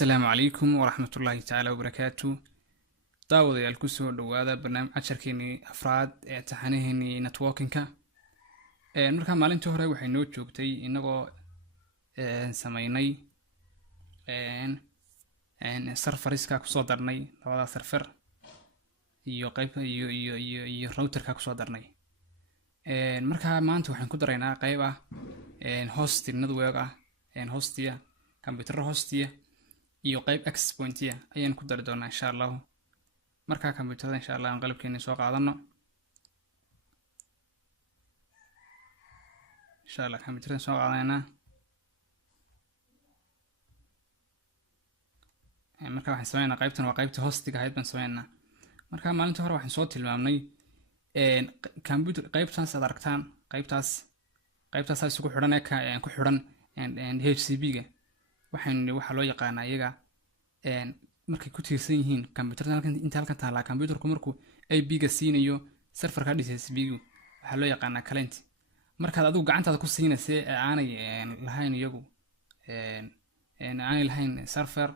السلام عليكم ورحمة الله تعالى وبركاته. داودyaal kusoo dhawaada barnaamij casharkeenii afraad ee taxanaheenii networkinka. Markaa maalintii hore waxay noo joogtay inagoo sameynay serveriska kusoo darnay labada server iyo qayb iyo routerka kusoo darnay. Markaa maanta waxaan ku daraynaa qayb ah hosting network ah, hostia computer hostia iyo qayb access point ayaan ku dari doonaa insha Allah. markaa computerada insha Allah aan qalabkeena soo qaadano insha Allah computerada soo qaadana. markaa waxaan sameeynaa qaybtan waa qaybta hostiga ahayd baan sameeynaa. markaa maalintii hore waxaan soo tilmaamnay computer qaybtaas aad aragtaan qaybtaas isugu xidhan ee ku xidhan HCP ga waxa loo yaqaanaa iyaga markay ku tiirsan yihiin computerada halkan taala computerku markuu IP ga siinayo serverka DHCP gu waxa loo yaqaanaa client. markaad adigu gacantaada ku siinaysa aanay lahayn iyagu aanay lahayn server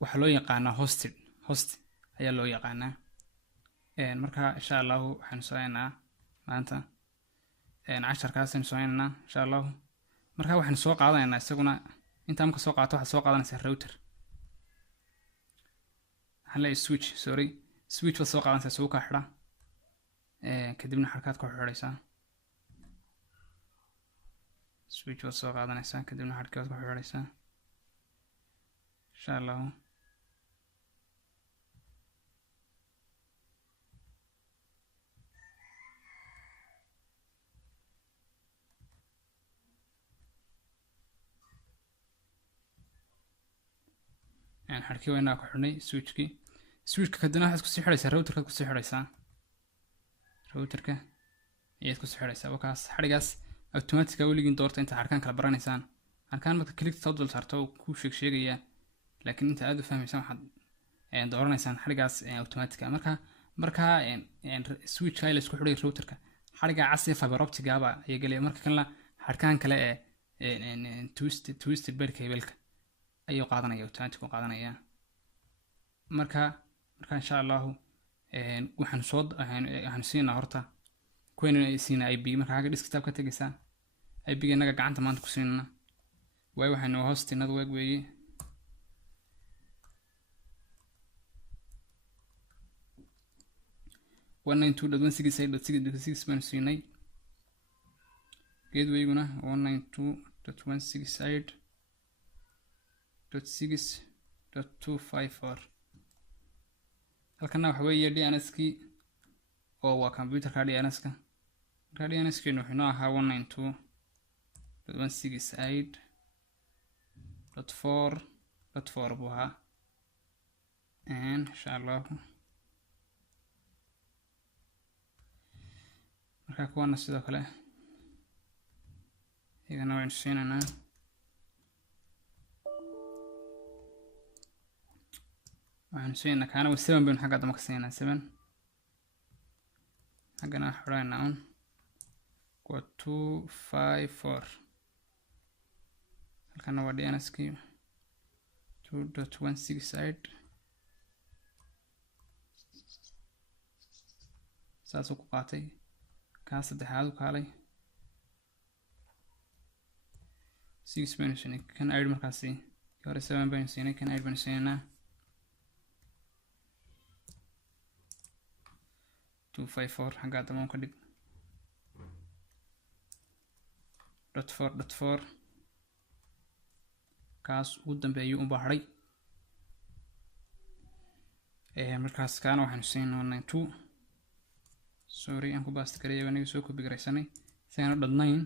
waxa loo yaqaanaa host ayaa loo yaqaanaa. markaa insha Allah waxaan sameeynaa maanta casharkaas aan sameeynaa insha Allah. markaa waxaan soo qaadanaynaa isaguna inta marka soo qaato waxa soo qaadanaysa router switch waa soo qaadanaysa soo ka xidha kadibna xarkaad ku xidhaysaa switch waa soo qaadanaysa kadibna xarkaad ku xidhaysaa insha Allah. xarkii weynaa ku xidhnay switchka kadibna waxaad kusii xidhaysaa routerka kusii xidhaysaa routerka ayaad kusii xidhaysaa. wakaas xadhigaas automatically weligiin doorta inta xarkaan kala baranaysaan. xarkaan marka click soo dul saarto ku sheegaya laakiin inta aad u fahmaysan waxaad dooranaysaan xadhigaas automatically. markaa switchka ay la isku xidhay routerka xadhiga cas ee fiber optic aba ay galay. marka kalena xarkaan kale ee twisted pair cable ayuu qaadanaya automatic u qaadanaya. marka insha Allah waxaan siinaa horta kuween ay siinaa IP. marka xaga desktop ka tagaysaa IP ga naga gacanta maanta ku siinaa waxaan noo hosting network weeye. one 192.168.6.6 baan siinay gateway-guna 192.168.6.254. halkana waxa weeye DNS-kii oo waa computerka DNS-ka. marka DNS-kiinu wuxuu noo ahaa 192.168.4.4 buu ahaa insha Allah. marka kuwana sidoo kale iyagana waan siinanaa waxaan siinaa kaana 7 baan xagga dama ka siinaa 7 xaggana xorayna on 254 halkana waa DNS-kii 2.168 saasuu ku qaatay kaa saddexaad u kaalay 6 baan siinay kan aid markaasi hore 7 baan siinay kan aid baan siinaa 254 xagga dama ka dhig .4 kaas ugu dambeeyay u baaxay. markaas kaana waxaan siinaa 192 sorry aan ku baast gareeyay aniga soo copy gareysanay sayna dhadnayn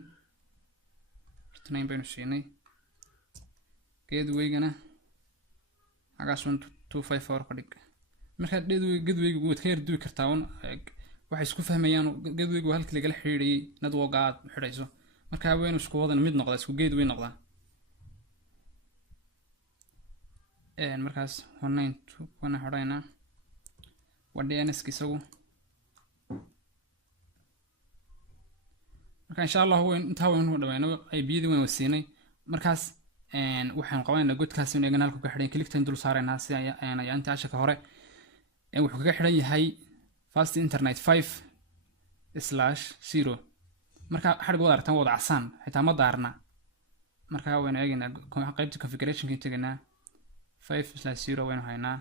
9 baan siinay gateway-gana xagaas 254 ka dhig. marka gateway-gu waad ka yarduwi kartaa waxay isku fahmayaan gateway-gu halkii laga xiriiriyay network aad xidhayso. marka weyn isku wada mid noqda isku gateway noqda. markaas 192 wana xidhayna waa DNS-ki isagu. marka insha Allah inta waan u dhawaynay IP-da waan wasiinay. markaas waxaan qabanaynaa godkaas in eegana halku ka xidhan clictan dul saaraynaa si ayaa inta ashaka hore wuxuu kaga xidhan yahay fast internet 5/0 marka xadhig wada aragtaan wada casaan xitaa ma daarna marka waynu eegaynaa qaybta configurationka tegaynaa 5/0 waynu haynaa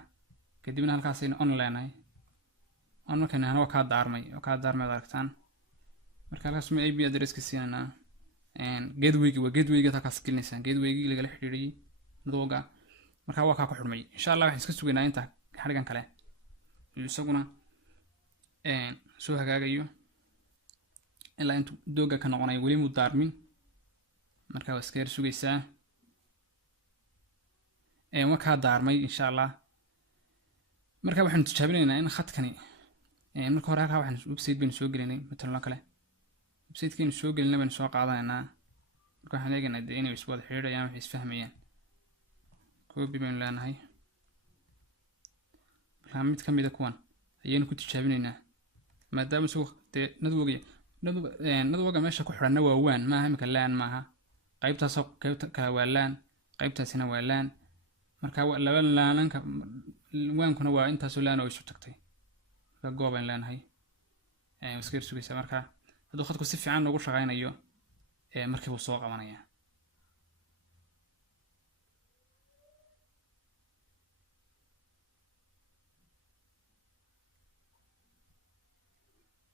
kadibna halkaasaynu on leenahay on markaynu hano kaa daarmay ad aragtaan marka halkaas ma IP addresska siinaynaa gatewaygi waa gatewayga halkaas gelinaysaa gatewaygi lagala xidhiidhiyay nadooga marka waa kaa ku xidhmay insha allah waxaan iska sugaynaa inta xadhigan kale isaguna soo hagaagayo ilaa intuu dooga ka noqonayo weli muu daarmin marka waa iska yar sugaysaa waa kaa daarmay insha allah marka waxaanu tijaabinaynaa in khadkani marka hore halkaa waxaan website baynu soo gelinay matalan kale websitekeenu soo gelinay baynu soo qaadanaynaa marka waxaan eegaynaa dee inay iswada xidhiidhayaan waxay isfahmayaan copy baynu leenahay marka mid ka mid a kuwan ayaynu ku tijaabinaynaa maadaama isagoo dee nadwoga meesha ku xidhanna waa waan maaha imika laan maaha qaybtaasoo qaybta kale waa laan qaybtaasina waa laan marka laba laananka waankuna waa intaasoo laan oo isu tagtay marka goobayn leenahay iska yar sugaysaa marka hadduu khadku si fiican noogu shaqaynayo markii buu soo qabanaya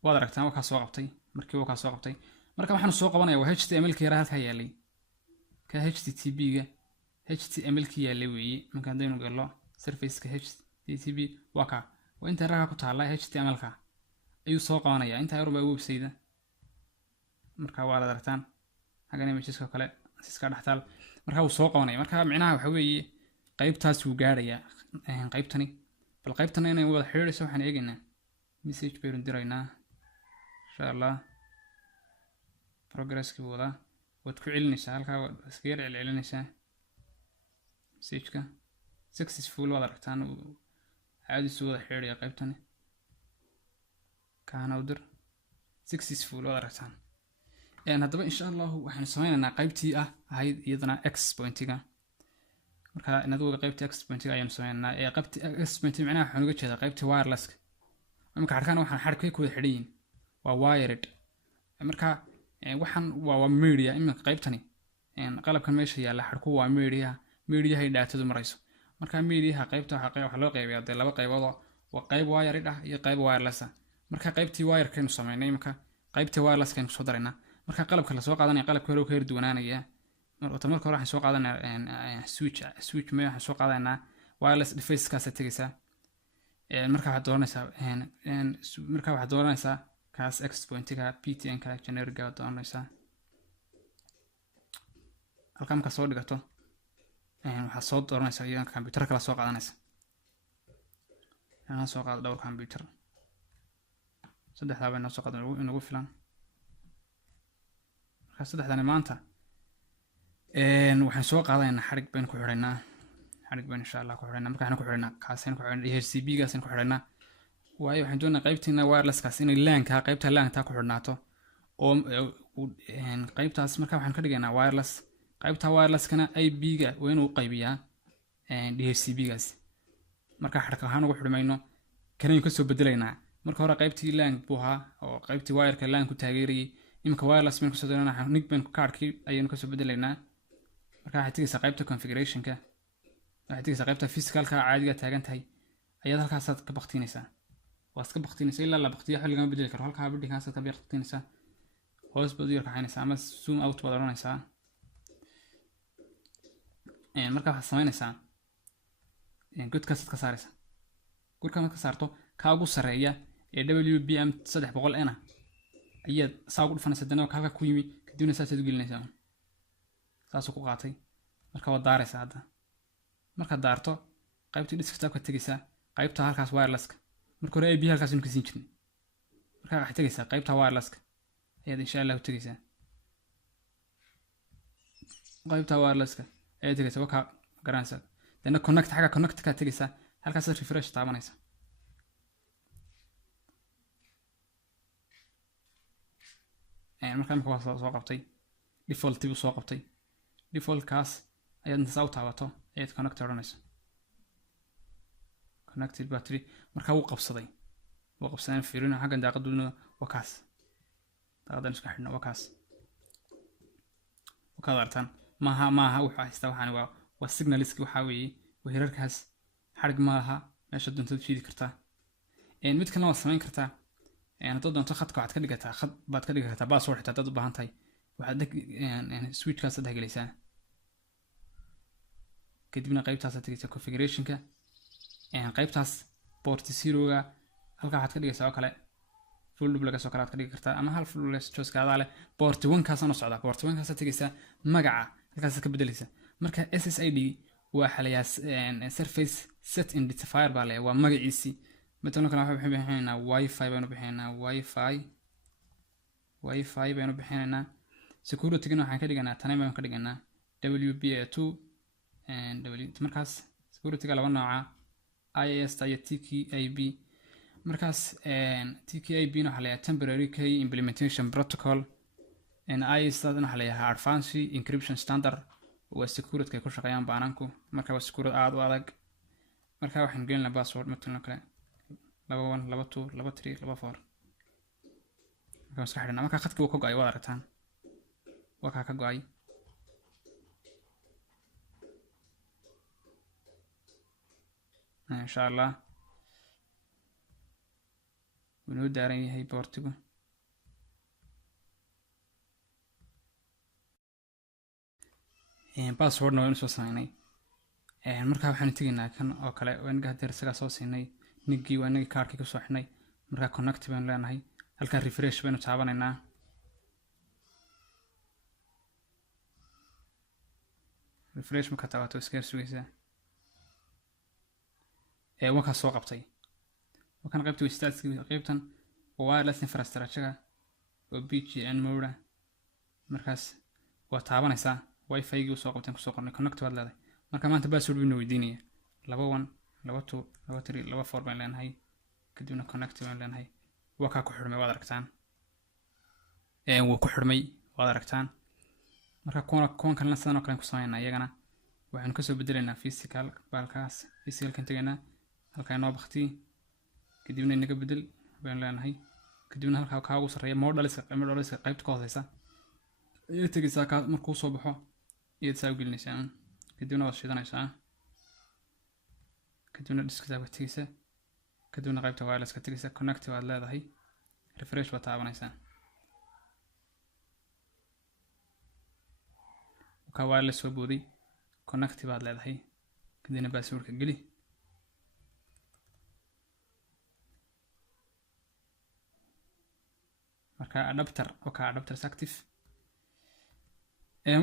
waad aragtaan waa kaa soo qabtay markii waa kaa soo qabtay marka waxaanu soo qabanaya waa html-ka yaraa halkaa yaalay ka http-ga html-ki yaalay weeye marka haddaynu gallo surfaceka http waa kaa waa inta yararka ku taalla html-ka ayuu soo qabanaya intaa yarubaa website marka waad aragtaan hagan imageska kale iska dhextaal marka wuu soo qabanaya marka micnaha waxa weeye qaybtaas wuu gaarayaa qaybtani bal qaybtana inay wada xidhiidhayso waxaan eegaynaa message baynu diraynaa insha allah progresskii wadaa waad ku celinaysaa halkaa waad iska yar celcelinaysaa messageka successful waad aragtaan caadisu wada xidhiidhaya qaybtani kaana u dir successful waad aragtaan haddaba insha allahu waxaanu sameynaynaa qaybtii ahayd iyadana x pointiga marka nadwoga qaybtii x pointiga ayaanu sameynaynaa qaybtii x pointiga micnaha waxaan uga jeedaa qaybtii wirelesska marka xadhkaan waxaan xadhkay ku wada xidhan yihiin waa wired marka waxaan waa media iminka qaybtani qalabkan meesha yaalla xadhku waa mediahay dhaatadu marayso marka mediaha qaybta waxaa loo qaybiyaa dee laba qaybood waa qayb wired iyo qayb wireless marka qaybtii wiredkaynu sameynay iminka qaybtii wirelesskaynu kusoo daraynaa marka qalabka lasoo qaadanaya qalabka hore ka yar duwanaanaya marka hore waxaan soo qaadanaa switch me waxaan soo qaadanaynaa wireless device-kaasa tegaysaa marka waxaad dooranaysaa kaas x pointiga ptn-ka generiga waad dooranaysaa halkaa markaa soo dhigato waxaad soo dooranaysaa iyadan computer kala soo qaadanaysa inaan soo qaado dhowr computer saddexdaa bay noo soo qaado inagu filan marka saddexdani maanta waxaan soo qaadanaynaa xadhig baynu ku xidhaynaa xadhig baynu insha allah ku xidhaynaa marka waxaan ku xidhaynaa kaasaynu ku xidhaynaa hcb-gaasaynu ku xidhaynaa waayo waxaan doonaynaa qaybtiina wirelesskaas inay laanka qaybta laantaa ku xidhnaato oo qaybtaas marka waxaan ka dhigaynaa wireless qaybta wirelesskana ib-ga waa inuu qaybiyaa dhcb-gaas marka xadhka ahaan ugu xidhmayno kanaynu kasoo bedelaynaa marka hore qaybtii laan buu ahaa oo qaybtii wireka laan ku taageerayay iminka wireless baynu kasoo doonanaa nig baynu kaarhkii ayaynu kasoo bedelaynaa marka waxaad tegaysaa qaybta configurationka waxaad tegaysaa qaybta physicalka caadiga taagan tahay ayaad halkaasaad ka baktiinaysaa waad iska baktiinaysaa ilaa la baktiya wax lagama bedeli karo halkaa bidhinkaasaad ka baktiinaysaa hoos baad u yar kaxaynaysaa ama zoom out baad odhanaysaa marka waxaad samaynaysaa godkaasaad ka saaraysaa godkaa markaad ka saarto kaa ugu sarreeya ee WBM 300 ayaad saa ugu dhufanaysaa dana halka ku yimi kadibna saasaad u gelinaysaa saasuu ku qaatay marka waad daaraysaa hadda markaad daarto qaybtii desktopka tegaysaa qaybta halkaas wirelesska marka hore ab halkaas inu ka siin jirnay marka waxaad tegaysaa qaybta wirelesska ayaad insha allah u tegaysaa qaybta wirelesska ayaad tegaysaa wakaa garanaysaa dana xagga connectkaa tegaysaa halkaasaad refresh taabanaysaa markaa imika waa soo qabtay default buu soo qabtay defaultkaas ayaad inta saa u taabato ayaad connect odhanaysa connected battery. markaa wuu qabsadeen fiirino xaggan daaqaduna waa kaas, daaqadan isku xidhna waa kaas, wakaad artaan maaha wuxuu haystaa waxaan waa signaliski waxaa weeye waa hirarkaas xadhig maaha meesha doontaad jiidi kartaa. mid kalena waad samayn kartaa haddaad doonto khadka waxaad ka dhigataa khad baad ka dhigi kartaa password xitaa haddaad u baahan tahay waxaad switchkaas dhex gelaysaa kadibna qaybtaasaad tegaysaa configurationka qaybtaas port 0ga halkaa waxaad ka dhigaysaa oo kale full duplex oo kale aad ka dhigi kartaa ama hal full duplex choice-kaadaa leh port 1 kaasana socdaa port 1 kaasaad tegaysaa magaca halkaasaad ka bedelaysaa. marka SSID waa xalayaa surface set identifier baa leh waa magaciisii. مثلا كنا waxaan bixinaynaa wifi baynu bixinaynaa wifi baynu bixinaynaa security gana waxaan ka dhiganaa tanay baynu ka dhiganaa WPA2 and markaas security ga laba nooca IIS iyo TKIB. markaas TKIB na waxa la yiraahdaa temporary key implementation protocol and IIS waxa la yiraahdaa advanced encryption standard waa security ku shaqeeyaan baananku. marka waa security aad u adag. marka waxaan gelinaa password midna kale 1 2 3 4 marka iska xidhna marka khadkii uu ka go'ay waad aragtaan waa ka go'ay insha Allah inuu daaran yahay boortigu. passwordna waan soo sameynay marka waxaan tegaynaa kan oo kale waan gaadhay isaga soo siinay nigii waa nigi kaarkii ku soo xidhnay. marka connect baynu leenahay halkaa refresh baynu taabanaynaa refresh marka taabato iska sugaysaa wakaa soo qabtay wakan qaybta status qaybtan wireless infrastructure oo BGN mode. markaas waa taabanaysaa wifi gii soo qabteen ku soo qornay connect waad leedahay. marka maanta password buu weydiinaya 21 2 2 3 4 baan leenahay kadibna connect baan leenahay waa ka ku xirmay waad aragtaan wuu ku xirmay waad aragtaan. marka kuwan kalena sidoo kale ku sameeynaa iyagana waxaan ka soo bedelaynaa physical balkaas physical kan tagaynaa halka inoo baqti kadibna inaga bedel baan leenahay kadibna halka ka ugu sareeya modeliska qaybta ka hooseysa iyo tagaysaa ka markuu soo baxo iyo saa u gelinaysaa kadibna waad shidanaysaa kadibna desktop ka tagaysaa kadibna qaybta wireless ka tagaysaa connect waad leedahay refresh waad taabanaysaa ka wireless soo booday connect baad leedahay kadibna password ka geli marka adapter oo ka adapter active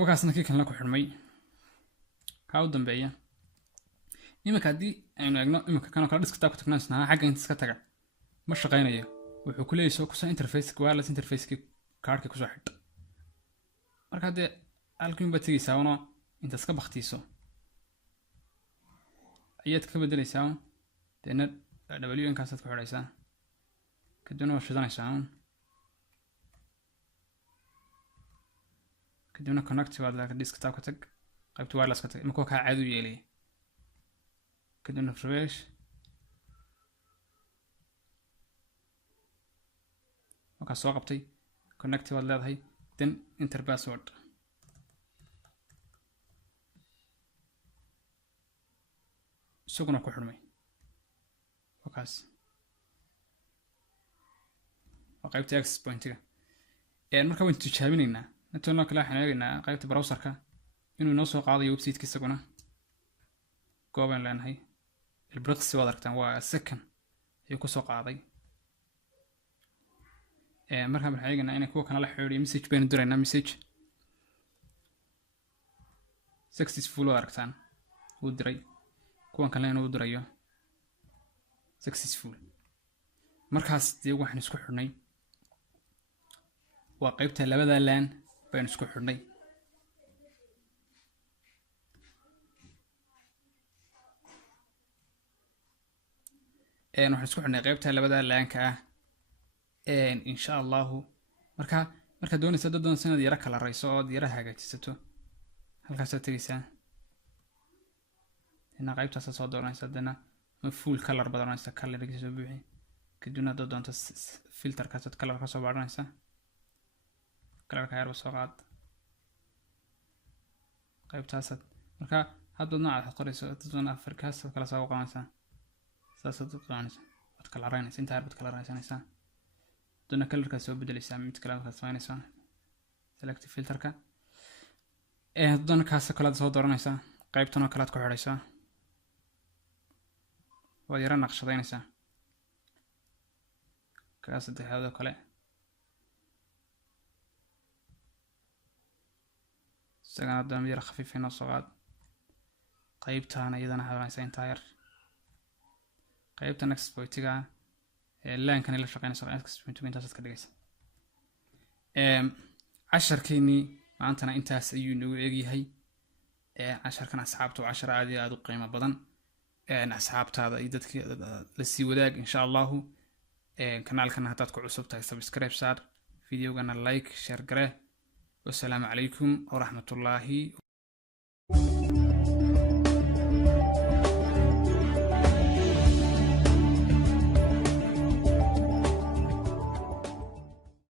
markaasna kii kan la ku xirmay ka u dambeeya. imika hadii aynu eegno imika kan kala desktop ka tagnaasna xagga inta iska taga ma shaqeynayo wuxuu ku leeyahay soo interface wireless interface ki kaarka ku soo xidh. marka hadii halkan baad tagaysaa oo inta iska baqtiiso ayaad ka bedelaysaa deena WN kaasaad ku xidhaysaa kadibna waad shidanaysaa kadibna connect waad leedahay desktop ka tag qaybta wireless ka tag imika ka caadi u yeelay kadibna refresh marka soo qabtay connect waad leedahay then enter password isaguna ku xirmay wakaas waa qaybta access point-ga marka waan tijaabinaynaa inta kale waxaan eegaynaa qaybta browserka inuu noo soo qaadayo website-ka isaguna goobaan leenahay ilbriqsi waad aragtaan waa second ayuu ku soo qaaday. markaan waxaan eegaynaa inay kuwa kana la xiriiriyo message baynu diraynaa message successful waad aragtaan wuu diray kuwan kale inuu dirayo successful. markaas dee waxaan isku xidhnay waa qaybta labada LAN baynu isku xidhnay waxaan isku xidhnay qaybta labada LAN-ka ah insha Allah. marka doonaysa dad doonaysa inaad yara kala rayso oo yara hagaajisato halkaas aad tagaysaa هنا قيبتها سoo dooranaysa hadana ma full color badanaysa colorkiisa soo buuxi kadibna dad doonto filterkaas dad color ka soo baaranaysa colorka yar soo qaad qaybtaas marka hadda nooca qorayso dadna afrikaas kala soo qabanaysa saas dad qabanaysa wad kala raynaysa inta arbad kala raynaysa dadna colorka soo bedelaysa mid kala ka sameynaysa select filterka dadna kaas kala soo dooranaysa qaybtana kala ku xiraysa waa yara naqshadaynaysa kaas saddexaad kale isagana dam yara khafiifina soo qaad qaybtana iyadana hadalaysa inta yar qaybta next point-ga laan-kan la shaqeynayso next point-ga intaas ka dhigaysa casharkeeni maantana intaas ayuu nagu eegyahay casharkan asxaabtu cashar aad u qiimo badan asxaabtaada iyo dadka la sii wadaag insha Allah kanaalkana hadaad ku cusub tahay subscribe saar videogana like share gare والسلام عليكم ورحمة الله